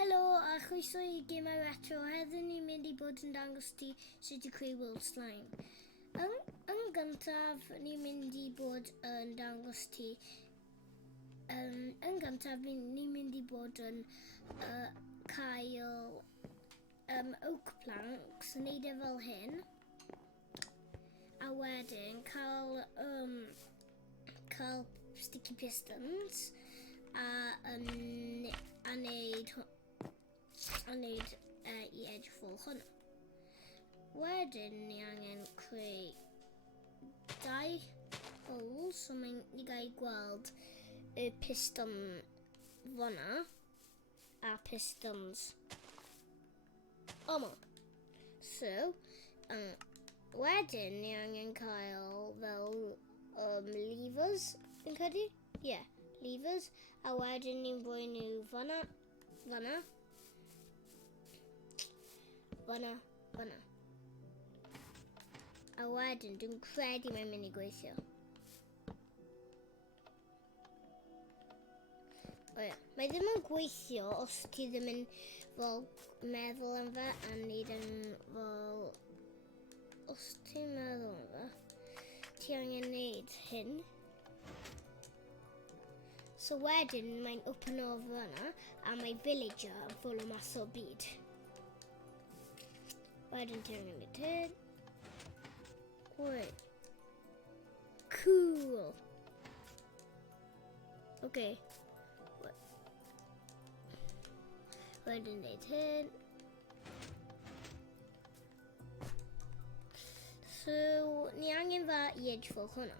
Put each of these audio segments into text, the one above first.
Helo, a chroeso I Gemau Retro. Heddiw ni'n mynd I bod yn dangos ti sut I creu world slime. Yn gyntaf, ni'n mynd I bod yn dangos ti... Yn gyntaf, ni'n mynd I bod yn cael oak planks, yn neud e fel hyn. A wedyn, cael sticky pistons a neud I edrych fel hwnna. Wedyn ni angen creu dau holes, so mae'n ni gael gweld y piston fyna a pistons yma. So, wedyn ni angen cael fel levers, yn credu? Yeah, levers. A wedyn ni'n rhoi nhw fyna. A wedyn, dwi'n credu mae'n mynd I gweithio. O ie, mae ddim yn gweithio os ti ddim yn fel meddwl am fe a neud yn fel... Os ti'n meddwl am fe, ti angen neud hyn. So wedyn, mae'n open o fyna a mae villager yn full o mas o byd. Wedyn ti'n angen neud hyn. Wait. Cool. Okay. Wedyn neud hyn. So, ni angen fa I edrych fel hwnna.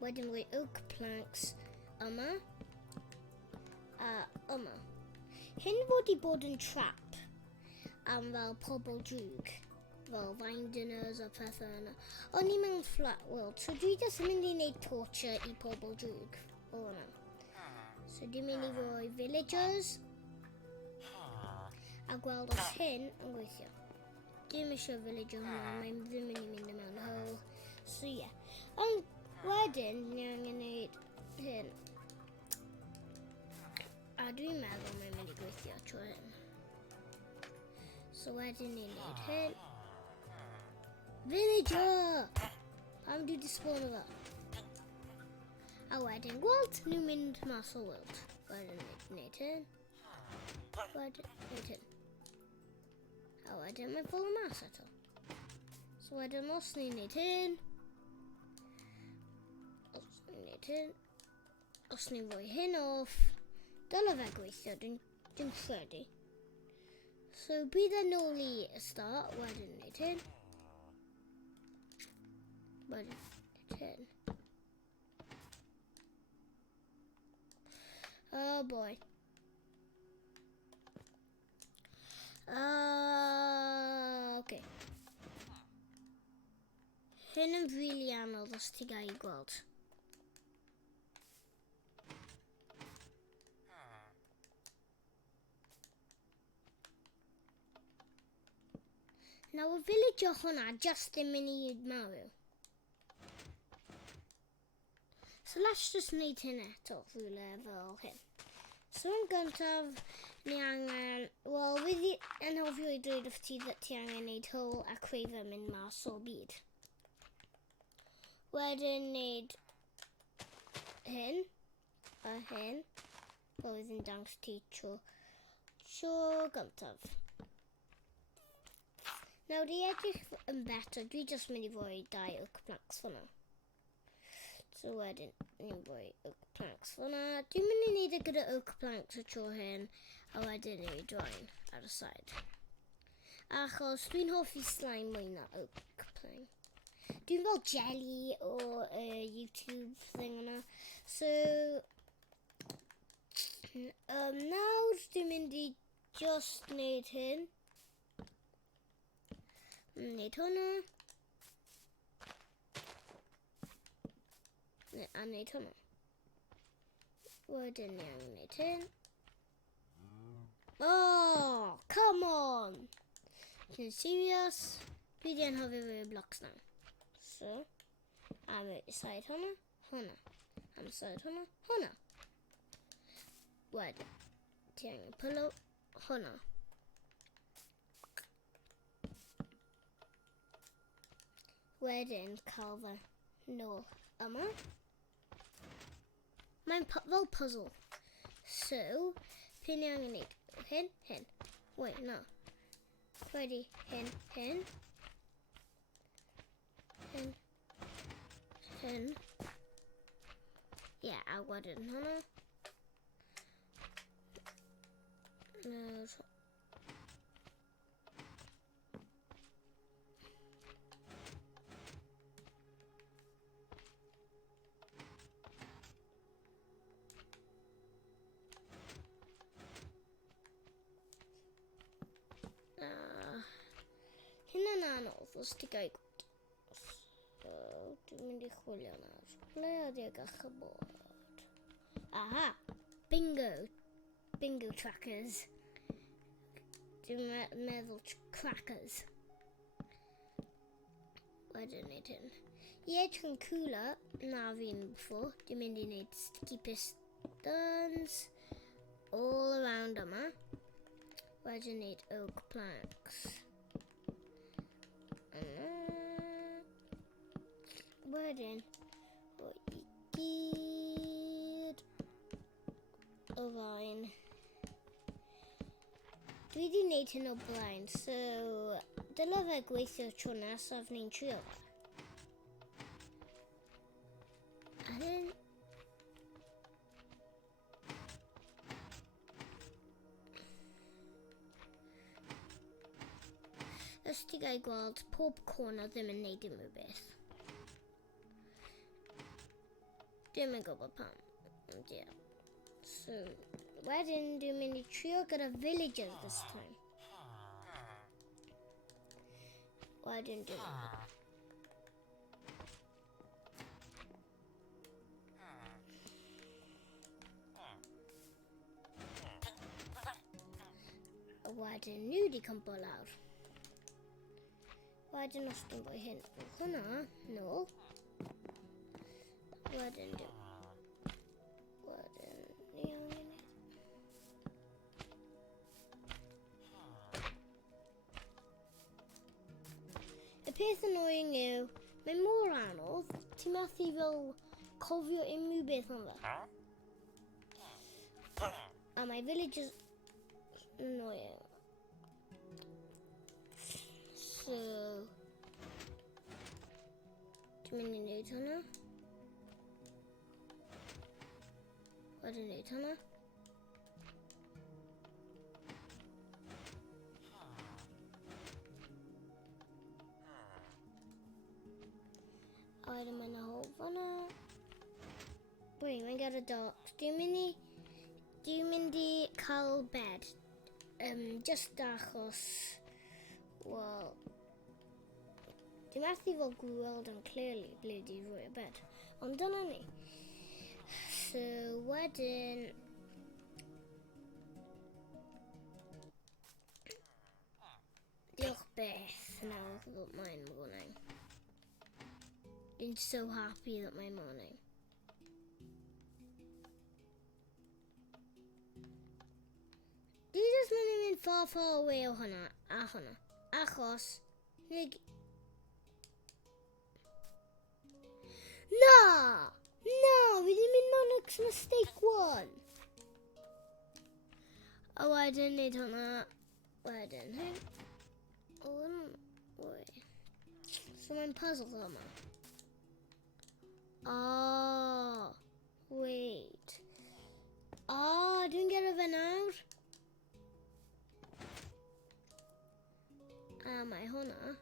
Wedyn rhoi oak planks yma a yma. Hyn fod I bod yn trap am fel pobl drwg. Fel vine dinners a pethau yna. O'n I mewn flat world, so dwi jyst yn mynd I wneud torture I pobl drwg. O hwnna. So dwi'n mynd I roi villagers. A gweld os hyn yn gweithio. Dwi'n eisiau villager hwnna, mae'n ddim yn mynd I mewn hole. So yeah. Ond wedyn, ni angen wneud hyn. A dwi'n meddwl mae'n mynd I gweithio trwy hyn. So wedyn ni'n wneud hyn. Villager! Pam dwi di spawn o fe? A wedyn, gweld nhw'n mynd mas o world. Wedyn wneud hyn. Wedyn wneud hyn. A wedyn mae'n ffwl o mas eto. So wedyn os ni'n wneud hyn. Os ni'n rhoi hyn off. Dyle fe gweithio, dwi'n credu. So bydd e nôl I y start, wedyn wneud hyn. Wedyn wneud hyn. Oh boy. Okay. Hyn yn rili anodd os ti gael I gweld. Now, y villager hwnna just ddim yn I marw. So let's just wneud hyn eto rhywle fel hyn. So yn gyntaf, ni angen... Wel, wedi anghofio I dweud wrth ti that ti angen wneud hole a creu fe mynd mas o byd. Wedyn wneud hyn a hyn. Fel oedd yn dangos ti tro gyntaf. Nawr I edrych yn better, dwi just mynd I roi 2 oak planks fyna. So wedyn, ni'n rhoi oak planks fyna. Dwi'n mynd I wneud gyda oak planks o tro hyn, a wedyn ni'n draen ar y side. Achos dwi'n hoffi slime mwy na oak plank. Dwi'n fel jelly o YouTube thing yna. So, nawr dwi'n mynd I just wneud hyn. Wneud hwnna. A wneud hwnna. Wedyn ni angen wneud hyn. Oh, come on! Ti'n serious? Dwi di anghofio fe blocks now. So, am y side hwnna, hwnna. Am y side hwnna, hwnna. Wedyn, ti angen pull hwnna. Wedyn cael fe nôl yma. Mae'n fel puzzle. So, pwy ni angen neud? Hyn, hyn. Wait, no. Wedi hyn, hyn. Hyn. Hyn. Yeah, a wedyn hwnna. No. Hynna'n anodd os ti gael gwybod. So, dwi'n mynd I chwilio nawr. Ble ydy y gach y bod? Aha! Bingo! Bingo trackers. Dwi'n meddwl crackers. Wedyn neud hyn. I edrych yn cooler na fi'n before. Dwi'n mynd I neud sticky pistons all around yma. Wedyn neud oak planks. Wedyn, o I gyd o fain. Dwi wedi wneud hyn o blaen, so dyle fe gweithio tro nesaf ni'n trio fe. A then, os ti gael gweld, pob corner ddim yn neud unrhyw beth. Dwi'n yn gwybod pam. Ond ie. So, wedyn dwi'n mynd I trio gyda villagers this time. Wedyn dwi'n mynd. Wedyn nhw wedi cympo lawr. Wedyn os dwi'n boi hyn. Hwna, nôl. Wedyn ni angen y peth annoying yw, mae mor anodd, ti methu fel cofio unrhyw beth am fe. A mae villagers annoying. So, dwi'n mynd I wneud hwnna. Wedyn neud hwnna. A wedyn mae'n hol fanna. Wait, mae'n gyda docs. Dwi'n mynd I cael bed. Just achos, well, dwi'n methu fel gweld yn clearly ble di roi y bed. Ond dyna ni. So, wedyn... Diolch beth now that mae'n morning. I'm so happy that my morning. Dwi jyst mynd far away o hwnna, a hwnna. Achos... No! No! Fi ddim mynd mewn X mistake 1. A wedyn neud hwnna. Wedyn hyn. So mae'n puzzle yma. Oh, wait. Oh, dwi'n gyda fe nawr. A mae hwnna.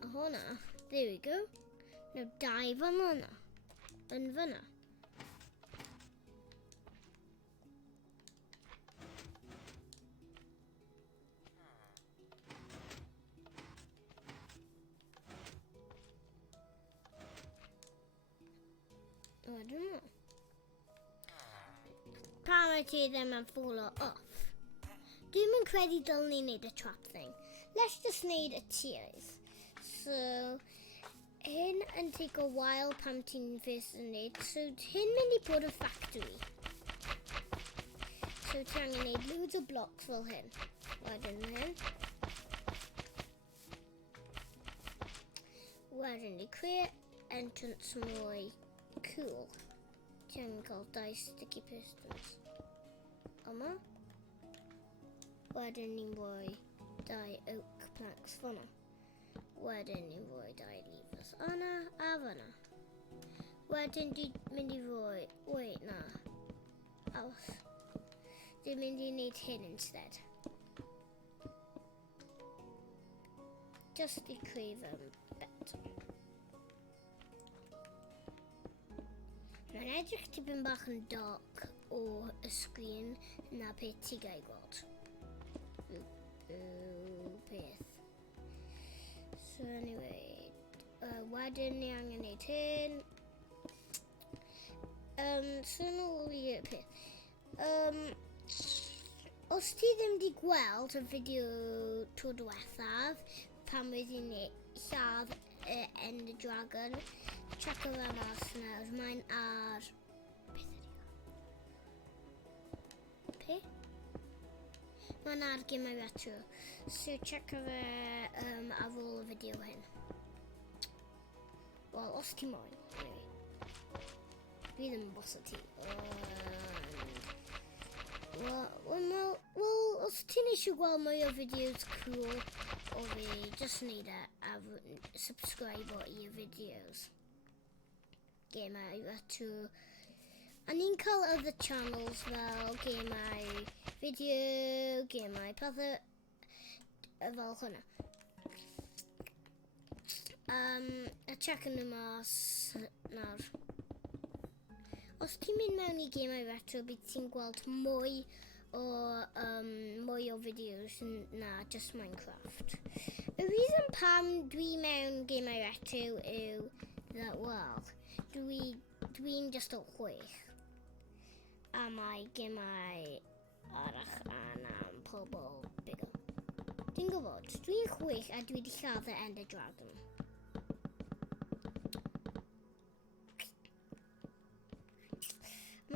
A hwnna. There we go. No, dau fan hwnna. Yn fyna. I don't know. Priority them and fall off. Dwi'n yn credu dylwn ni wneud y trap thing. Let's just need a tears. So, hyn yn take a while pam ti'n first yn wneud. So, hyn mynd I bod yn factory. So, So ti angen neud loads o blocs fel hyn. Wedyn hyn. Wedyn ni creu entrance mwy cool. Ti angen cael 2 sticky pistons. Yma. Wedyn ni'n rhoi 2 oak planks fan'na. Wedyn ni'n rhoi 2 levers yna a fan'na. Wedyn dwi'n mynd i rhoi... Wait, na. Aws. Dwi'n mynd i wneud hyn instead. Just i creu fe'n better. Mae'n edrych tipyn bach yn dark o y sgrin na beth ti gael gweld. Beth. So anyway, wedyn ni angen wneud hyn. So nôl i'r peth. Os ti ddim wedi gweld y fideo tro diwethaf, pan wedi'n lladd Ender Dragon, check o fe mas nawr. Mae'n ar... Beth ydi o? Pe? Mae'n ar Game Retro. So check o fe ar ôl y fideo hyn. Wel, os ti moyn. Anyway. Dwi ddim yn bos o ti. Wel, os ti'n eisiau gweld mwy o fideos cool o fi, just wneud e a subscribe i'r fideos. Gemau Retro. A ni'n cael other channels fel gemau fideo, gemau pethau fel hwnna. A check nhw mas nawr. Os ti'n mynd mewn i Game Retro, bydd ti'n gweld mwy o fideos na just Minecraft. Y reason pam dwi mewn Game Retro yw that, well, dwi'n just o 6. A mae gemau arach am pobl bigger. Dwi'n gwybod, dwi'n 6 a dwi wedi lladd y Ender Dragon.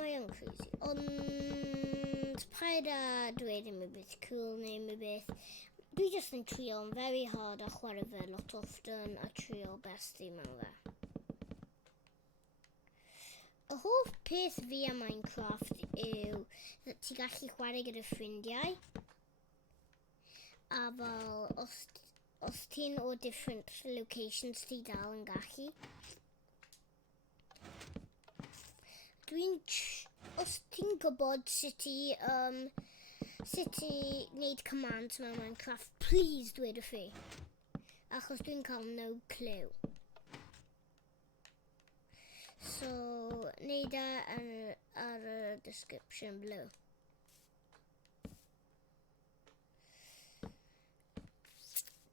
Mae o'n crazy, ond paid a dweud yn beth cool neu yn beth. Dwi just yn trio yn very hard a chwarae fe lot often a trio besti mewn fe. Y hoff peth fi am Minecraft yw that ti gallu chwarae gyda ffrindiau. A fel os ti'n o different locations ti dal yn gallu. Os ti'n gwybod sut i wneud commands mewn Minecraft, please dweud wrth fi. Achos dwi'n cael no clue. So, wneud e ar y description below.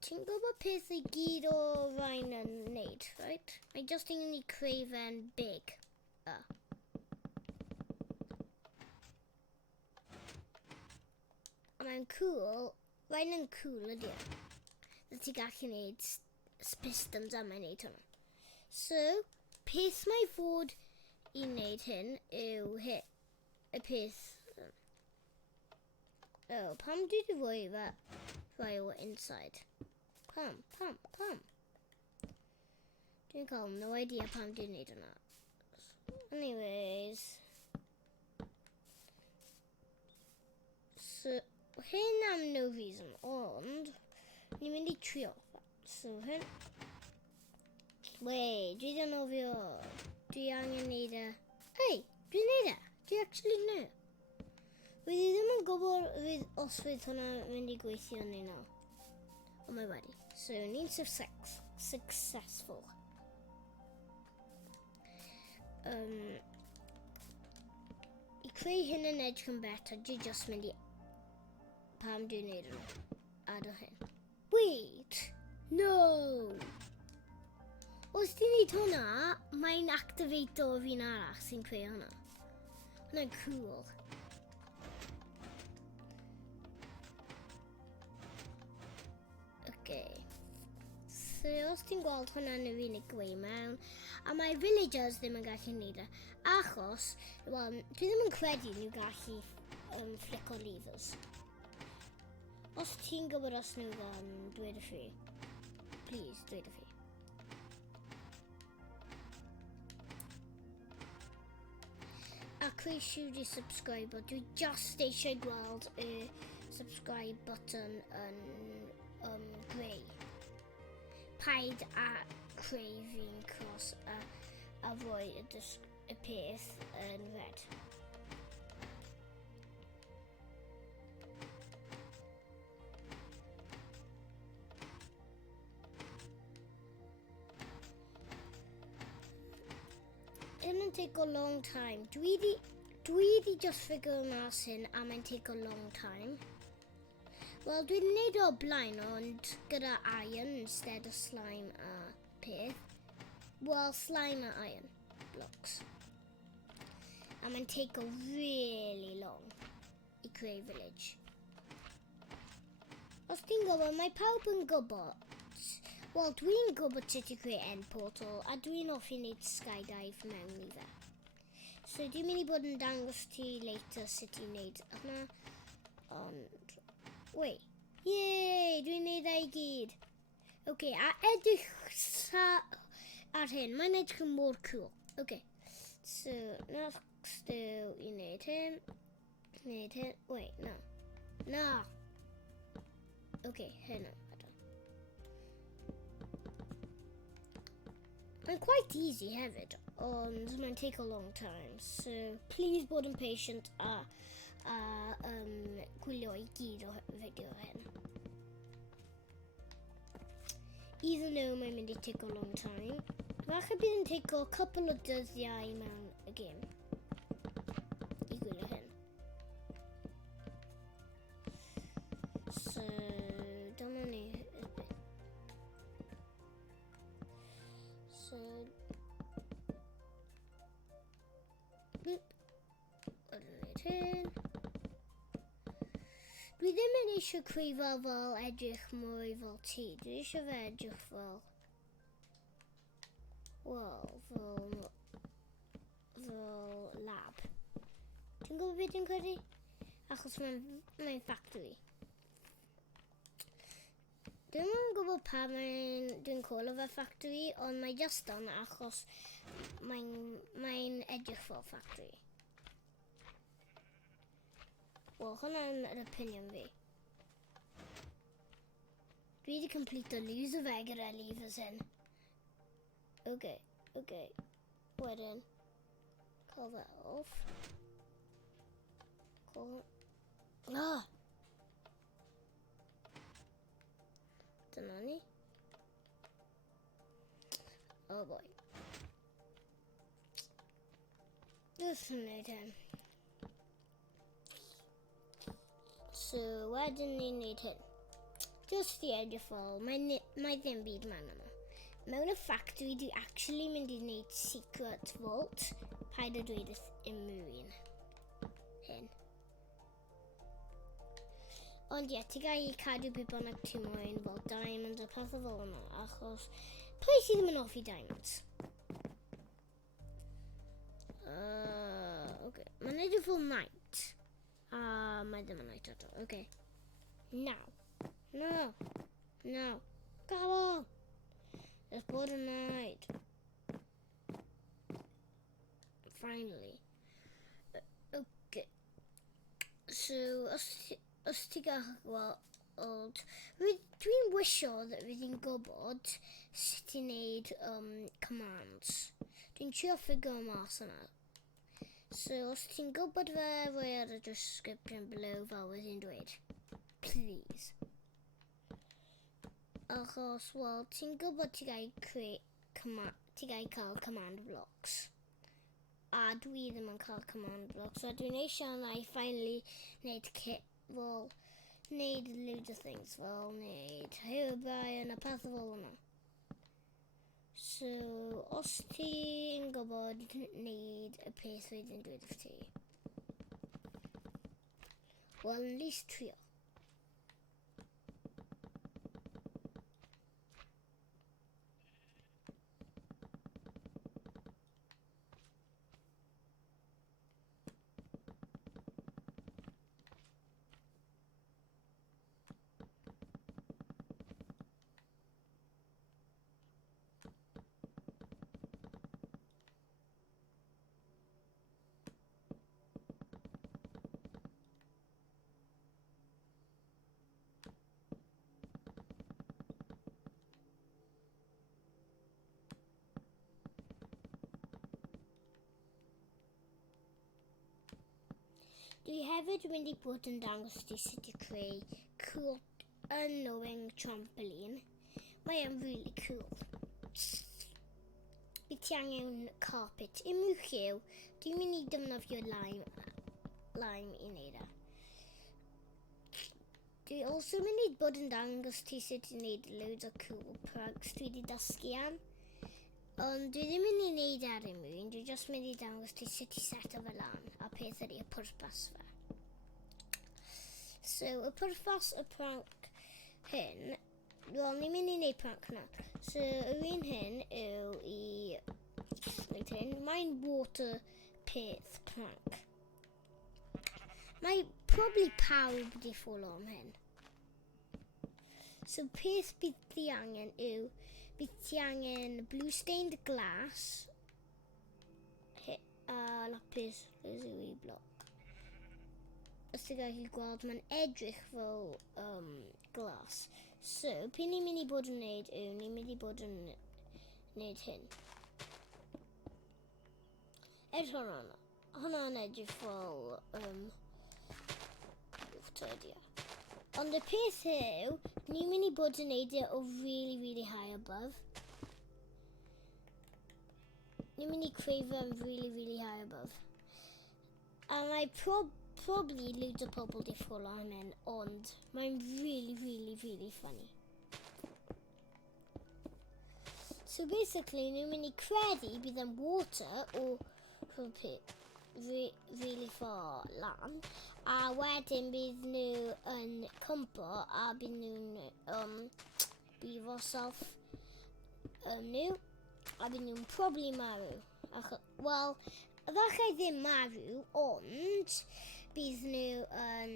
Ti'n gwybod peth i gyd o rhain yn wneud, right? Mae just yn mynd i creu fe'n big. A mae'n cool, rhain yn cool ydy e. Ti gallu gwneud pistons am ei wneud hwnna. So, peth mae fod i wneud hyn yw y peth... pam dwi wedi rhoi fe rhoi o inside? Pam? Dwi'n cael no idea pam dwi'n wneud hwnna. Anyways... So, hyn am no reason, ond ni'n mynd i trio. So, hyn... Wait, dwi ddim ofio. Dwi angen neud e. Hei, dwi'n neud e. Dwi actually neud. Dwi ddim yn gwybod os fydd hwnna mynd i gweithio neu no. Ond mae wedi. So, ni'n successful. I creu hyn yn edrych yn better, dwi just mynd i... Pam dwi'n neud hwnna. Ado hyn. Wait! No! Os ti'n neud hwnna, mae'n activator fi'n arall sy'n creu hwnna. Hwnna'n cool. Okay. So, os ti'n gweld hwnna'n yr unig gwei mewn, a mae villagers ddim yn gallu neud e, achos, wel, dwi ddim yn credu nhw gallu flick o levers. Os ti'n gwybod os nhw gan dweud y fi, please dweud y fi. A croeso i subscribe, dwi just eisiau gweld y subscribe button yn greu. Paid a creu fi'n cross a rhoi y peth yn red. It might take a long time. Dwi di just figure mas hyn a mae'n take a long time. Wel, dwi'n neud o blaen ond gyda iron instead of slime a peth. Well, slime a iron blocks. A mae'n take a really long I creu village. Os ti'n gwybod, mae pawb yn gwybod. Wel, dwi'n gwybod sut I creu end portal a dwi'n offi wneud skydive mewn I fe. So dwi'n mynd I bod yn dangos ti later sut I wneud hwnna. Ond, wait. Yay, dwi'n wneud ei gyd. Okay, a edrych ar hyn. Mae'n edrych yn mor cool. Okay, so next yw I wneud hyn. Wait, no. No. Okay, hyn o. Mae'n quite easy hefyd, ond mae'n take a long time. So, please bod yn patient a gwylio I gyd o fideo hyn. Even though mae'n mynd I take a long time, falle bydd yn take a couple o dyddiau mewn y game I gwylio hyn. So, dyma ni. So, dwi ddim yn eisiau creu fel edrych mwy fel ti. Dwi eisiau fe edrych fel lab. Ti'n gwybod beth dwi'n credu? Achos mae'n factory. Dwi'n yn gwybod pa dwi'n call o fe factory, ond mae just on achos mae'n edrych fel factory. Wel, hwnna'n yr opinion fi. Dwi wedi complete o loser fe gyda levers hyn. Okay. Wedyn, call fe off. Dyna ni. Oh boy. Just yn neud hyn. So, wedyn ni'n neud hyn. Just I edrych fel, mae ddim byd man yma. Mewn y factory, dwi actually mynd I neud secret vault. Paid o dweud unrhyw hyn. Ond ie, ti gael I cadw be bynnag ti moyn fel diamonds a pethau fel yna, achos pwy sydd ddim yn offi diamonds? Okay. Mae'n edrych fel night. Mae ddim yn night eto. Okay. Now. No. Come on. Let's put a night. Finally. Okay. So, os ti gael gweld, dwi'n wisio that fydd hi'n gwybod sut I wneud commands. Dwi'n trio ffigur mas yna. So, os ti'n gwybod fe, rhoi ar y description below fel wydd hi'n dweud. Please. Achos, wel, ti'n gwybod ti gael cael command blocks. A dwi ddim yn cael command blocks. So dwi'n eisiau yna I finally wneud kit fel, wneud loads of things fel, wneud herbau yn y pethau fel yna. So, os ti'n gwybod wneud y peth fydd yn dweud wrth ti. Well, at least trio. Dwi hefyd yn mynd i bod yn dangos ti sut I creu cool unknowing trampoline. Mae e'n really cool. Bydd ti angen carpet. Unrhyw lliw, dwi'n mynd I defnyddio lime I wneud e. Dwi also mynd I bod yn dangos ti sut I wneud loads o cool pranks dwi wedi dysgu am. Ond dwi ddim mynd I wneud ar unrhyw, dwi just mynd I dangos ti sut I seto fe lan a peth ydy y pwrpas fe. So, y pwrpas y prank hyn, wel, ni'n mynd I wneud prank na. So, yr un hyn yw I wneud hyn. Mae'n water peth prank. Mae probably pawb wedi ffolo am hyn. So, peth bydd ti angen yw, bydd ti angen blue stained glass, lapis lazuli block. Os ti'n gallu gweld, mae'n edrych fel glas. So, pe ni'n mynd I bod yn wneud yw, ni'n mynd I bod yn wneud hyn. Edrych hwnna. Hwnna'n edrych fel water. Ond y peth yw, ni'n mynd I bod yn wneud o really, really high above. Ni'n mynd I creu fe'n really, really high above. A mae probably loads o pobl di ffolo am hyn, ond mae'n really, really, really funny. So basically, ni'n mynd I credu bydd yn water o really far lan, a wedyn bydd nhw yn cwmpo a bydd nhw'n brifo self nhw, a bydd nhw'n probably marw. Wel, efallai ddim marw, ond bydd nhw yn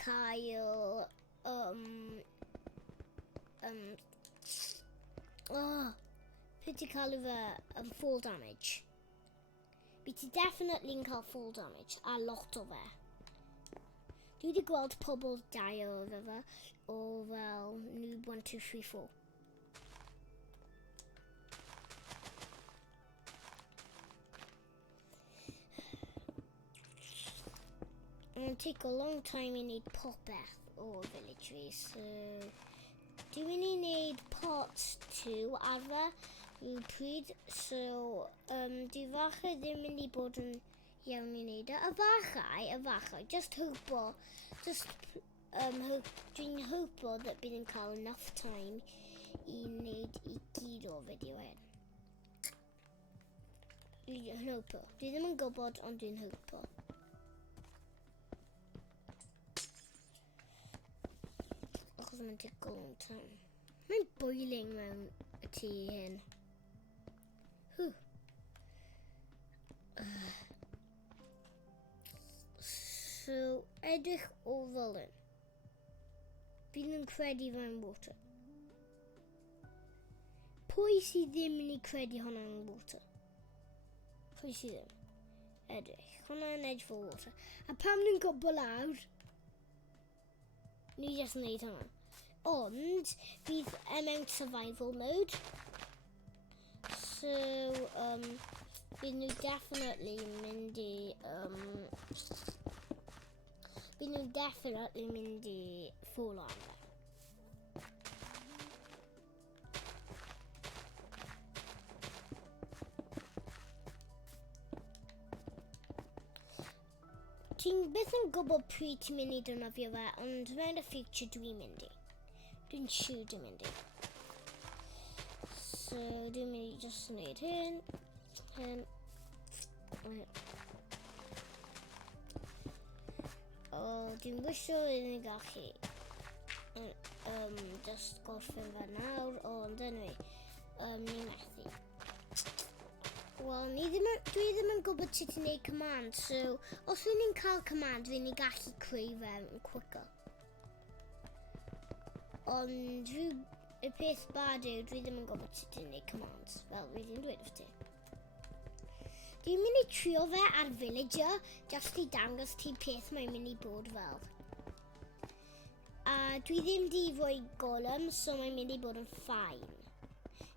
cael beth ti'n cael fe fall damage. Bydd ti definitely yn cael fall damage, a lot o fe. Dwi wedi gweld pobl dau o fe, o fel noob 1, 2, 3, 4. It'll take a long time I need popeth or villagery, so do we need part 2 ar fe rhywbryd, so dwi falle ddim mynd I bod yn iawn I wneud e. Efallai, just hwpo, dwi'n hwpo that bydd yn cael enough time I wneud I gyd o fideo hyn. Dwi'n hwpo. Dwi ddim yn gwybod, ond dwi'n hwpo. Achos mae'n take a long time. Mae'n boiling mewn y tŷ hyn. So, edrych o fel hyn. Bydd yn credu fe'n water. Pwy sydd ddim yn credu hwnna'n water? Pwy sydd ddim? Edrych. Hwnna'n edrych fel water. A pam ni'n gwybod lawr? Ni just yn neud hwnna. Ond, bydd mewn survival mode. So, bydd nhw definitely mynd I fall on fe. Ti'n byth yn gwybod pryd ti'n mynd I defnyddio fe, ond mewn y future dwi'n mynd I. Dwi'n siŵr dwi'n mynd I. So, dwi'n mynd I just wneud hyn. Dwi'n wisio yn y gallu just gorffen fe nawr, ond anyway, ni methu. Wel, dwi ddim yn gwybod sut I wneud command, so os rydyn ni'n cael command, rydyn ni'n gallu creu fe yn quicker. Ond y peth bad yw, dwi ddim yn gwybod sut I wneud commands, fel rydyn dweud wrth ti. Dwi'n mynd I trio fe ar villager, just I dangos ti peth mae'n mynd I bod fel. A dwi ddim di rhoi golem, so mae'n mynd I bod yn fine.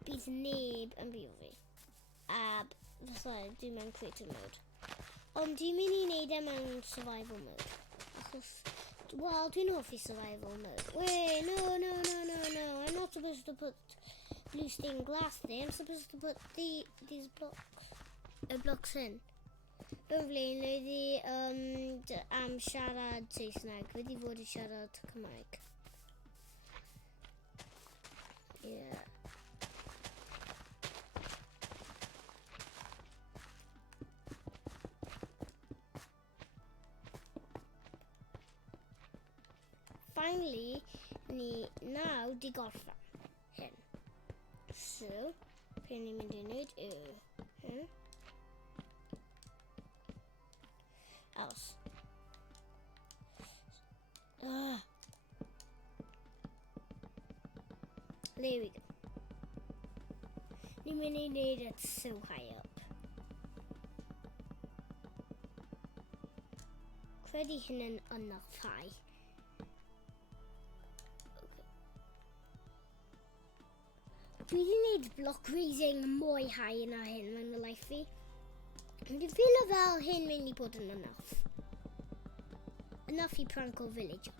Bydd neb yn byw fi. A fatha, dwi'n mewn creative mode. ond dwi'n mynd i wneud e mewn survival mode. Achos, wel, dwi'n hoffi survival mode. Wait, no. I'm not supposed to put blue stained glass there. I'm supposed to put these blocks in. Hopefully, wedi am siarad Saesneg. Wedi fod i siarad Cymraeg. Yeah. Finally, ni nawr di gorffen hyn. So, be ni'n mynd i wneud yw hyn. Else. There we go. Ni'n mynd i wneud it so high up. Credu hyn yn enough high. Dwi wedi gwneud block raising mwy high na hyn mewn y life fi. Dwi'n ffilo fel hyn mynd i bod yn enough. Enough i prank o villager.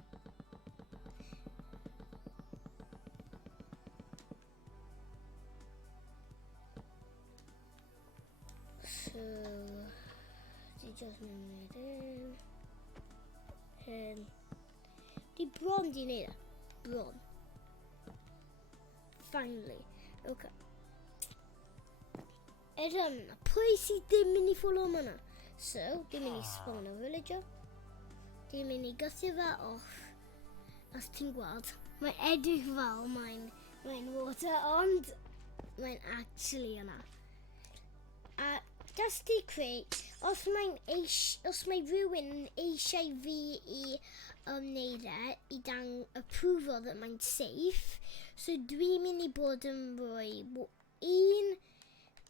So, di just mynd i wneud hyn. Di bron di wneud e. Bron. Finally. Okay. Pwy sydd ddim mynd i ffolo am hwnna? So, dim mynd i spawn o villager. Dim mynd i gythio fe off. As ti'n gweld, mae'n edrych fel mae'n water, ond mae'n actually yna. A just i creu, os mae rhywun eisiau fi i wneud e, i approval that mae'n safe, so dwi'n mynd i bod yn rhoi un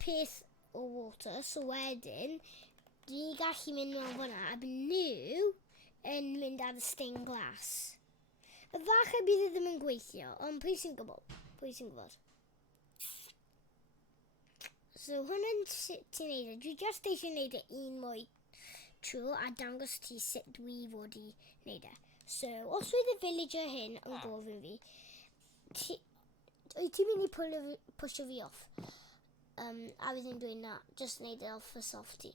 peth o water, so wedyn, dwi'n gallu mynd mewn fyna, a bydd nhw yn mynd ar y stained glass. Falle bydd e ddim yn gweithio, ond pwy sy'n gwybod? So hwnna'n ti'n neud e. Dwi just eisiau neud e un mwy trwy a dangos ti sut dwi fod i neud e. So, os oedd y villager hyn yn gofyn fi, wyt ti'n mynd i pwysio fi off? A fydd yn dweud na, just neud e off y softy.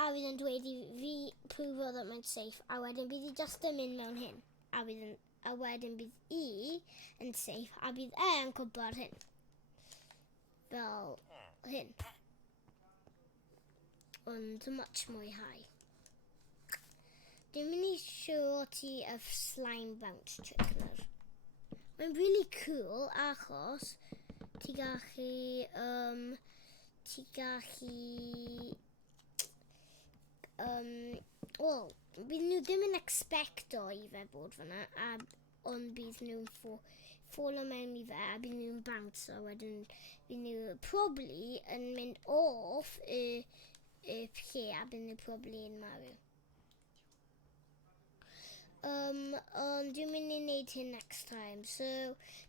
A fydd yn dweud i fi prwfo that mae'n safe, a wedyn bydd i just yn mynd mewn hyn. A wedyn bydd i yn safe, a bydd yn gwybod hyn. Fel hyn. Ond much mwy high. Dwi'n mynd i show ti y slime bounce trick nawr. Mae'n really cool achos ti gallu wel, bydd nhw ddim yn expecto i fe bod fyna, ond bydd nhw'n ffolo mewn i fe, a bydd nhw'n bounce, a wedyn bydd nhw probably yn mynd off y lle, a bydd nhw probably yn marw. Ond dwi'n mynd i wneud hyn next time, so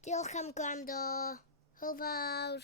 diolch am gwrando, hwyl fawr.